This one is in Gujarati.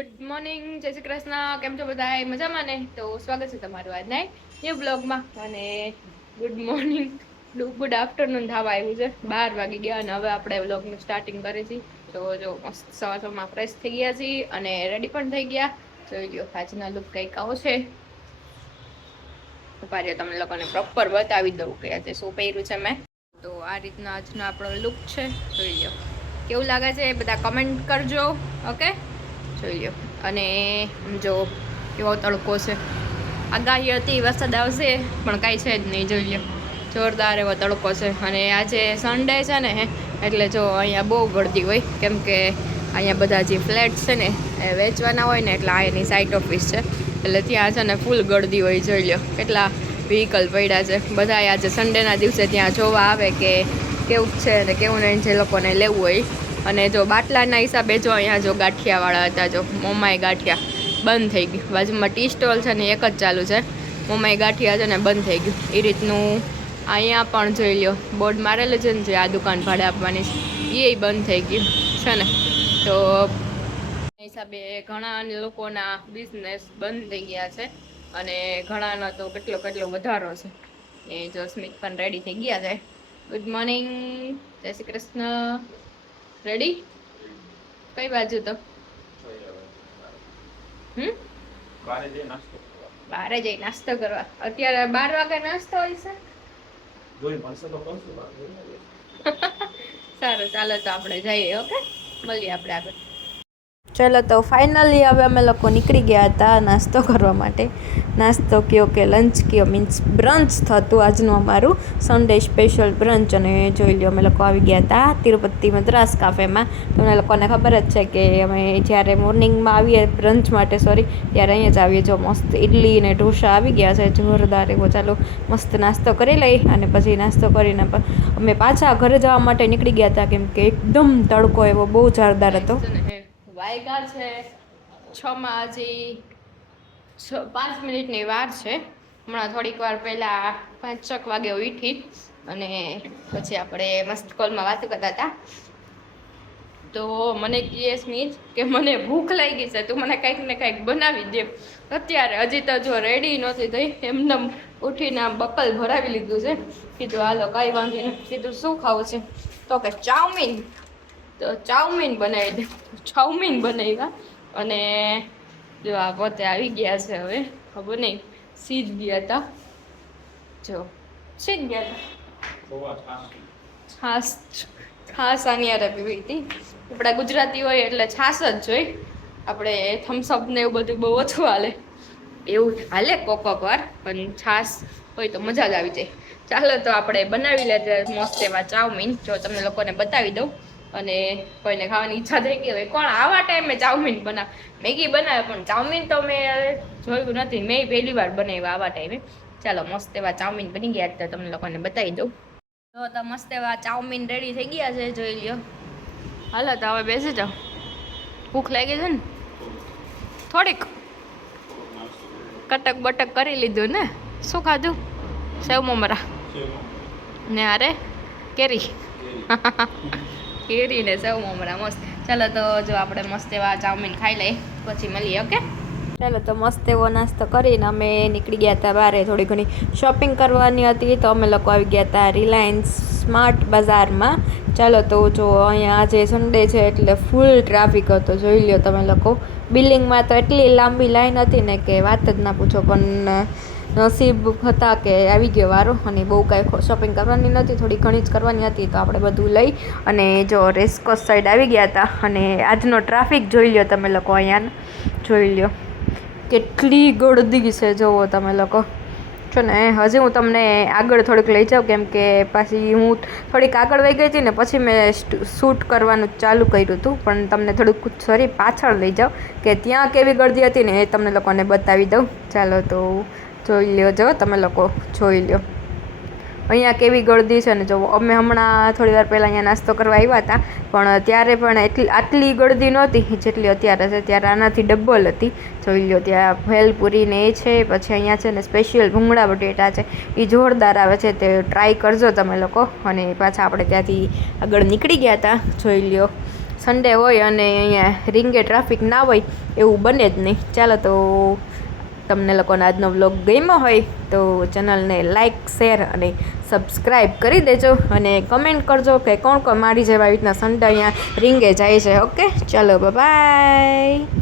ગુડ મોર્નિંગ, જય શ્રી કૃષ્ણ. કેમ છો બધા? મજામાં ને? તો સ્વાગત છે તમારું આજના ન્યૂ બ્લોગમાં. અને ગુડ મોર્નિંગ, ગુડ આફ્ટરનૂન થવા આવ્યું છે. 12 વાગી ગયા અને હવે આપણે બ્લોગનું સ્ટાર્ટિંગ કરીએ છીએ. તો જો મસ્ત સવારમાં ફ્રેશ થઈ ગયા છીએ અને રેડી પણ થઈ ગયા. જોઈ લો આજના લુક કંઈક આવો છે. ઉપાડ્યો તમને લોકોને પ્રોપર બતાવી દઉં કે આજે શું પહેર્યું છે મેં. તો આ રીતના આજનો આપણો લુક છે. જોઈ લો કેવું લાગે છે એ બધા કમેન્ટ કરજો. ઓકે, જોઈ લો. અને જો કેવો તડકો છે. આગાહી હતી વરસાદ આવશે પણ કાંઈ છે જ નહીં. જોઈ લો જોરદાર એવો તડકો છે. અને આજે સન્ડે છે ને એટલે જો અહીંયા બહુ ગળદી હોય, કેમ કે અહીંયા બધા જે ફ્લેટ છે ને એ વેચવાના હોય ને એટલે અહીંની સાઇટ ઓફિસ છે એટલે ત્યાં છે ને ફૂલ ગળદી હોય. જોઈ લો કેટલા વ્હીકલ પડ્યા છે. બધા આજે સન્ડેના દિવસે ત્યાં જોવા આવે કે કેવું છે ને કેવું નહીં, જે લોકોને લેવું હોય. અને જો બાટલાના હિસાબે જો અહીંયા જો ગાંઠિયાવાળા હતા, જો મોમાઈ ગાંઠિયા બંધ થઈ ગયું. બાજુમાં ટી સ્ટોલ છે ને એક જ ચાલુ છે, મોમાઈ ગાંઠિયા છે ને બંધ થઈ ગયું. એ રીતનું અહીંયા પણ જોઈ લો બોર્ડ મારેલું છે ને જે આ દુકાન ભાડે આપવાની છે એ બંધ થઈ ગયું છે ને. તો હિસાબે ઘણા લોકોના બિઝનેસ બંધ થઈ ગયા છે અને ઘણાનો તો કેટલો વધારો છે. એ જો સ્મિત પણ રેડી થઈ ગયા છે. ગુડ મોર્નિંગ, જય શ્રી કૃષ્ણ. રેડી? કઈ બાજુ તો બારે જઈ નાસ્તો કરવા. અત્યારે 12 વાગે નાસ્તો હોય છે. સારું, ચાલો તો આપણે જઈએ. ઓકે, મળીએ આપણે આગળ. ચલો તો ફાઇનલી હવે અમે લોકો નીકળી ગયા હતા નાસ્તો કરવા માટે. નાસ્તો કયો કે લંચ કયો, મીન્સ બ્રંચ થતું આજનું અમારું સન્ડે સ્પેશિયલ બ્રંચ. અને જોઈ લો અમે લોકો આવી ગયા હતા તિરુપતિ મદ્રાસ કાફેમાં. તમને લોકોને ખબર જ છે કે અમે જ્યારે મોર્નિંગમાં આવીએ બ્રંચ માટે, ત્યારે અહીંયા જ આવીએ. જો મસ્ત ઇડલી ને ઢોસા આવી ગયા છે જોરદાર એવો. ચાલો મસ્ત નાસ્તો કરી લઈ અને પછી નાસ્તો કરીને અમે પાછા ઘરે જવા માટે નીકળી ગયા હતા, કેમ કે એકદમ તડકો એવો બહુ જોરદાર હતો. વાયગા છે 6 માં, હજી 5 મિનિટની વાર છે. હમણાં થોડીક વાર પહેલાં 5-6 વાગે ઉઠી અને પછી આપણે મસ્ત કોલમાં વાત કરતા હતા. તો મને કહે સ્મિત કે મને ભૂખ લાગી છે, તું મને કંઈક ને કંઈક બનાવી દે અત્યારે. હજી તો જો રેડી નહોતી થઈ, એમને ઉઠીને બકલ ભરાવી લીધું છે. કીધું હાલો કાંઈ વાંધો નહીં. કીધું શું ખાવું છે? તો કે ચાઉમીન. તો ચાઉમીન બનાવી દે. ચાઉમીન બનાવ્યા અને જો આ પોતે આવી ગયા છે. હવે ખબર નહીં સીધ ગયા હતા, જો સીધ ગયા હતા. છાસ આની યારે પીવી હતી. આપણા ગુજરાતી હોય એટલે છાસ જ જોઈ. આપણે થમ્સઅપ ને એવું બધું બહુ ઓછું હાલે. એવું હાલે કોક વાર, પણ છાસ હોય તો મજા જ આવી જાય. ચાલો તો આપણે બનાવી લેજે મસ્ત એવા ચાઉમીન. જો તમને લોકોને બતાવી દઉં. અને કોઈને ખાવાની ઈચ્છા થઈ ગઈ હોય, કોણ આવા ટાઈમે ચાઉમીન બનાવે? મેગી બનાવે પણ ચાઉમીન તો મેં જોયું નથી. મેં પહેલી વાર બનાવ્યા આવા ટાઈમે. ચાલો મસ્ત એવા ચાઉમીન બની ગયા તો તમને લોકોને બતાવી દઉં. તો મસ્ત એવા ચાઉમીન રેડી થઈ ગયા છે, જોઈ લ્યો. હાલો તો હવે બેસી જાઓ. ભૂખ લાગી છે ને થોડીક. કટક બટક કરી લીધું ને. શું ખાધું? સેવ મમરા ને અરે કેરી. કેરી ને સેવ મમરા મસ્ત. ચાલો તો જો આપણે મસ્ત એવા ચાઉમીન ખાઈ લઈએ પછી મળીએ. ઓકે, ચાલો તો મસ્ત એવો નાસ્તો કરીને અમે નીકળી ગયા હતા બહાર. થોડી ઘણી શોપિંગ કરવાની હતી તો અમે લોકો આવી ગયા હતા રિલાયન્સ સ્માર્ટ બજારમાં. ચાલો તો જો અહીંયા આજે સન્ડે છે એટલે ફૂલ ટ્રાફિક હતો. જોઈ લ્યો તમે લોકો. બિલ્ડિંગમાં તો એટલી લાંબી લાઈન હતી ને કે વાત જ ના પૂછો. પણ નસીબ હતા કે આવી ગયો વારો અને બહુ કાંઈ શોપિંગ કરવાની નથી, થોડી ઘણી જ કરવાની હતી. તો આપણે બધું લઈ અને જો રેસકોર્સ સાઈડ આવી ગયા હતા. અને આજનો ટ્રાફિક જોઈ લ્યો તમે લોકો. અહીંયા જોઈ લ્યો કેટલી ગળદી છે જુઓ તમે લોકો છો ને. હજી હું તમને આગળ થોડીક લઈ જાઉં, કેમ કે પાછી હું થોડીક આગળ વહી ગઈ હતી ને પછી મેં શૂટ કરવાનું ચાલુ કર્યું હતું. પણ તમને થોડુંક પાછળ લઈ જાઉં કે ત્યાં કેવી ગળદી હતી ને એ તમને લોકોને બતાવી દઉં. ચાલો તો જોઈ લ્યો. જો તમે લોકો જોઈ લ્યો અહીંયા કેવી ગળદી છે ને. જો અમે હમણાં થોડી વાર પહેલાં અહીંયા નાસ્તો કરવા આવ્યા હતા પણ ત્યારે પણ આટલી ગળદી નહોતી જેટલી અત્યારે છે. ત્યારે આનાથી ડબલ હતી. જોઈ લો ત્યાં ભેલપુરી ને એ છે. પછી અહીંયા છે ને સ્પેશિયલ ભૂંગળા બટેટા છે, એ જોરદાર આવે છે. તે ટ્રાય કરજો તમે લોકો. અને પાછા આપણે ત્યાંથી આગળ નીકળી ગયા હતા. જોઈ લ્યો સન્ડે હોય અને અહીંયા રીંગે ટ્રાફિક ના હોય એવું બને જ નહીં. ચાલો તો તમને લોકોને આજનો વ્લોગ ગમ્યો હોય તો ચેનલને લાઇક શેર અને સબસ્ક્રાઈબ કરી દેજો અને કમેન્ટ કરજો કે કોણ કોણ મારી જેવા આવી રીતના સન્ડે અહીંયા રીંગે જાય છે. ઓકે, ચાલો બાય.